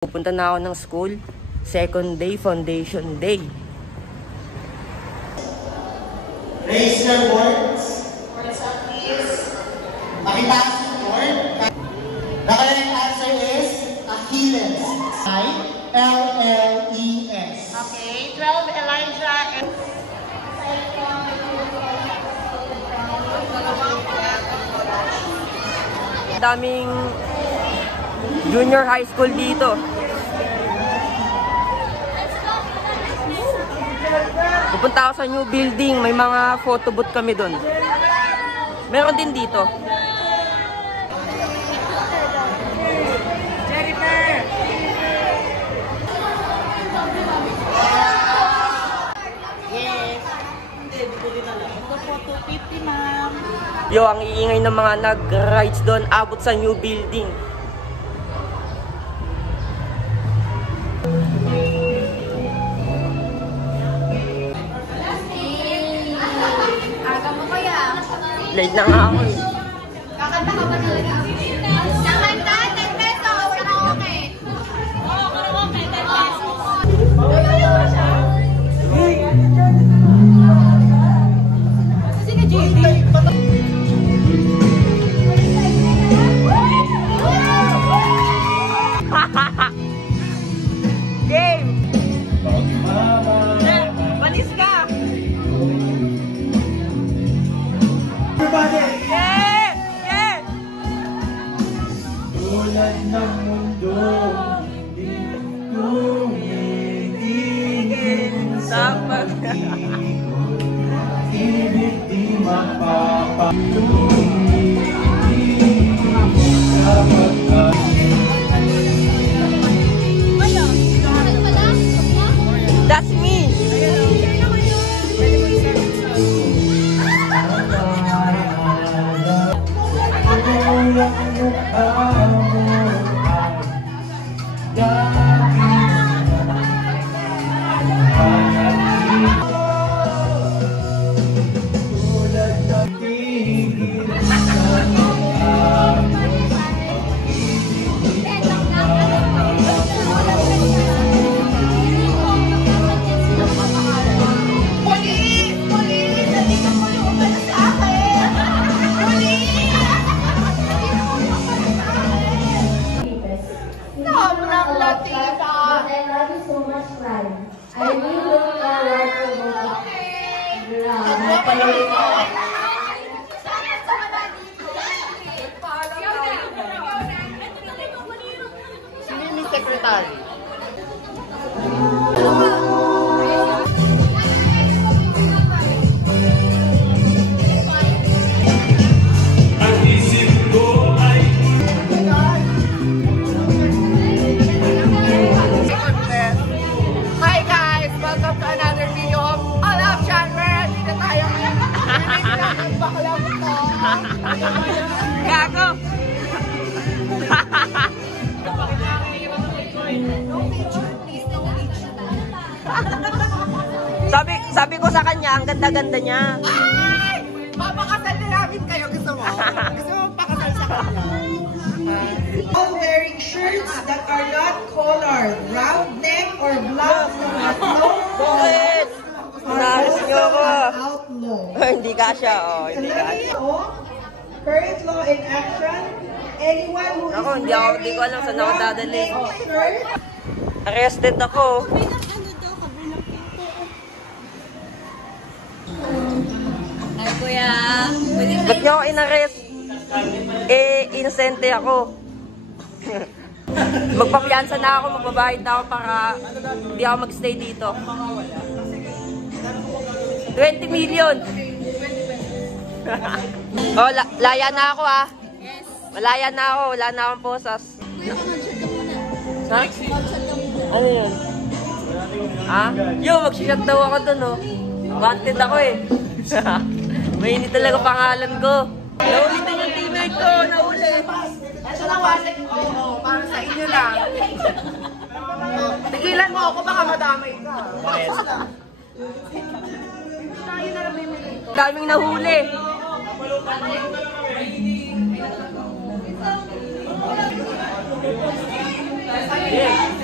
Pupunta na ako ng school. Second day, foundation day. Raise your boards. Boards up, please. Pakitaas yung board. The correct answer is Achilles. I-L-L-E-S. Okay, 12 Elijah and... Daming junior high school dito. Pupunta ako sa new building. May mga photo booth kami doon. Meron din dito. Yo, ang iingay ng mga nag-rides doon abot sa new building. Aga mo kaya? Late na nga ako eh. Kakanta ka ba talaga? Kakanta, 10 pesos! Karaoke! Oo, karaoke, 10 pesos! Sino JD? Game! Manis ka! Everybody! Yeah! Yeah! Tulad ng mundo, hindi tumitigil Sa pag... ibig di mapapatuloy. That's me! Secretary. Hi guys! Welcome to another video of All Up Chandler! Dito tayo ngayon. Bakla mo to. Gago! Sabi ko sa kanya, ang ganda-ganda niya. Ay! Papakasal na namin kayo. Gusto mo? Gusto mo pakasal sa kanya? All wearing shirts that are not collared, round neck or black at low Bakit? Naalis niyo ako. outlaw. Hindi kasha, oh. Hindi kasha. Current law in action. Anyone who Ako, is hindi ko alam saan ako dadalhin. shirt, Arrested ako. Ay kuya, Ba't niyo ako in-arrest? Inosente ako. Magpapiyansa na ako, magbabayad na ako para hindi ako magstay dito. 20 million! Oh, laya na ako ah. yes. Malaya na ako, wala na akong posas. Ha? Ano yun? Ha? Yo, mag-shut daw ako dun oh. Wanted ako eh. Mainit talaga pangalan ko. Nahuli din yung teammate ko, nahuli. Ito na wallet ko. Para sa inyo lang. Tigilan mo ako, baka madamay ka. Daming nahuli. Yeah.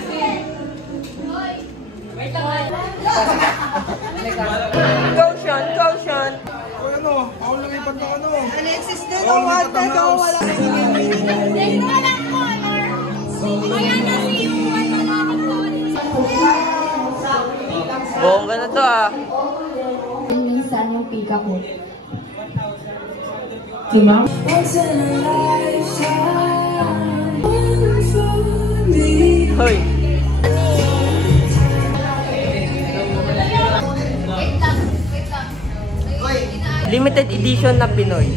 Caution, caution. Alexis na daw, wala daw, wala. Bongga na to ah. Minsan yung pika ko. Si Ma'am? Hoy. Limited edition na Pinoy.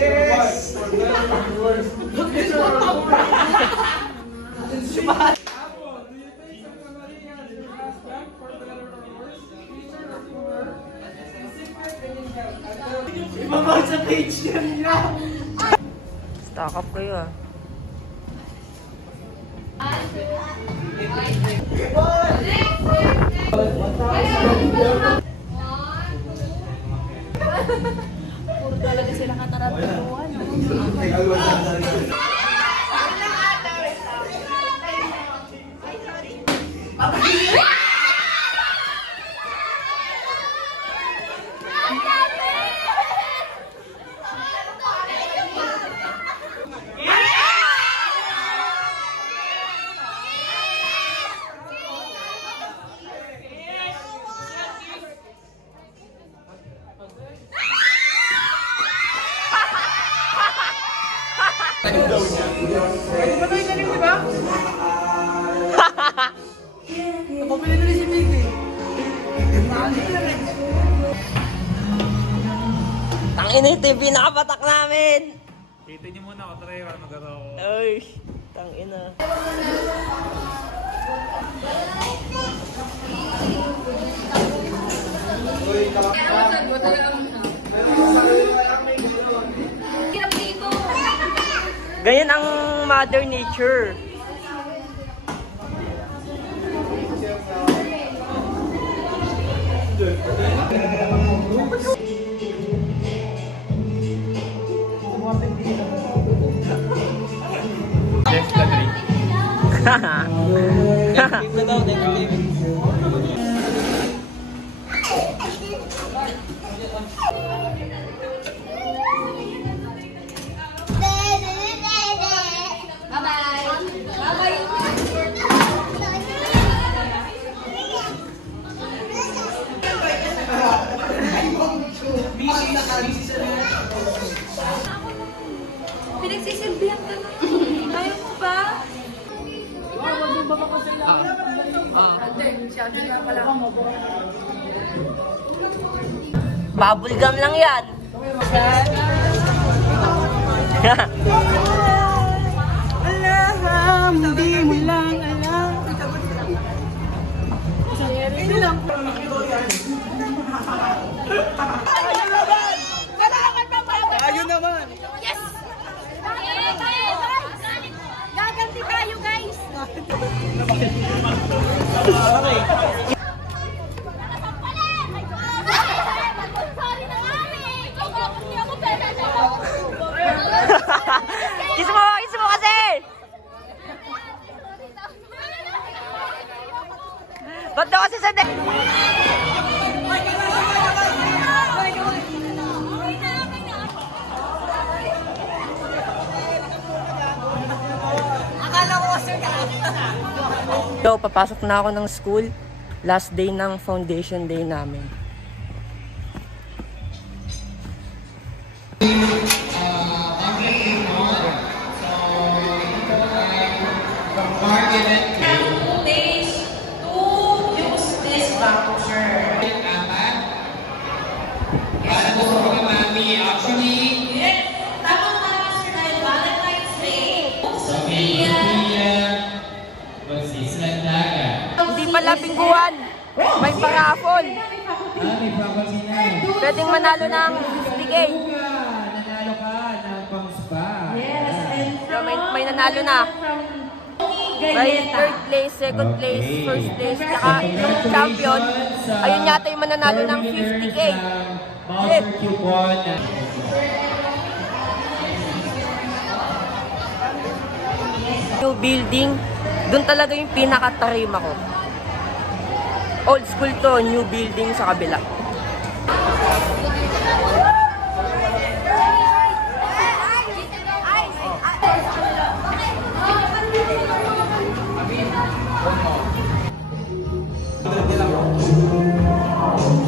Yes! Ibabag sa page niya. Stock up kayo ah. Puro talaga sila kataratuan. Pwede ba tayo galing, di ba? Pabili na rin si Miggy. Tangina ito yung pinakapatak namin. Kita niyo muna ako, try ka mag-araw ko. Ay, tangina. Ganyan ang Mother Nature. Next lagay. Pinagsisilbihan ka na. Ayaw mo ba? Bubble gum lang yan. Alam, hindi mo lang alam. Ito lang. Ayun naman. Yes! Gaganti tayo, guys! Kiss mo kasi! Ba't daw kasi sa So, papasok na ako ng school. Last day ng foundation day namin. Hindi pala bingguan. May parapol. Pwedeng manalo ng 50K. Nanalo ka ng pang-spa. So, may nanalo na. May third place, second place, first place, tsaka yung champion. Ayun yata yung mananalo ng 50K. Yes. New building, doon talaga yung pinaka-tarima ko. Old school to, new building sa kabila.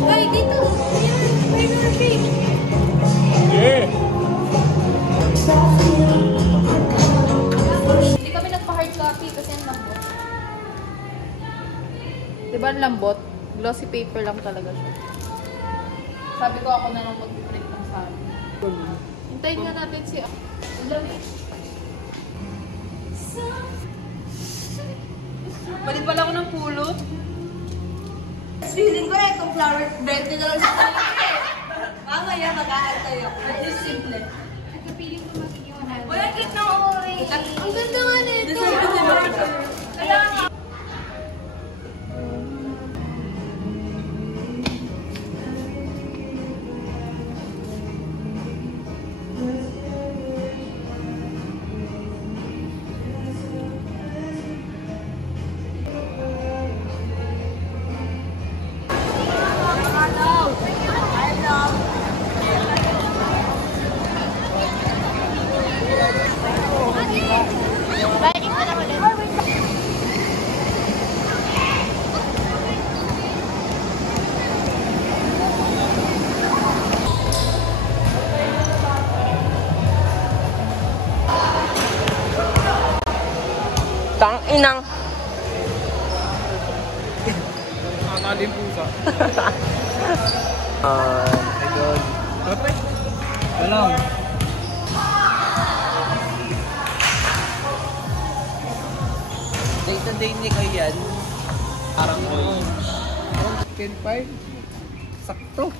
Ay, dito. Yeah! Hindi kami nagpa-hard copy kasi ang lambot. Diba ang lambot? Glossy paper lang talaga siya. Sabi ko ako na lang mag-print ng sa akin. Hintayin nga natin si... Palit pala ako ng pulot. Feeling ko eh, kung flower bed na lang sa kanila. Mamaya mag-aantay ako. It's simple. Nagkapiling ko magiging 100. Wala cute na orange. Ang ganda nga nito. Kaya nga. Tang inang. Nakakalim pusa. Idol. Alam. Day to day ni Kayan. Parang oil. 10.5. Sakto.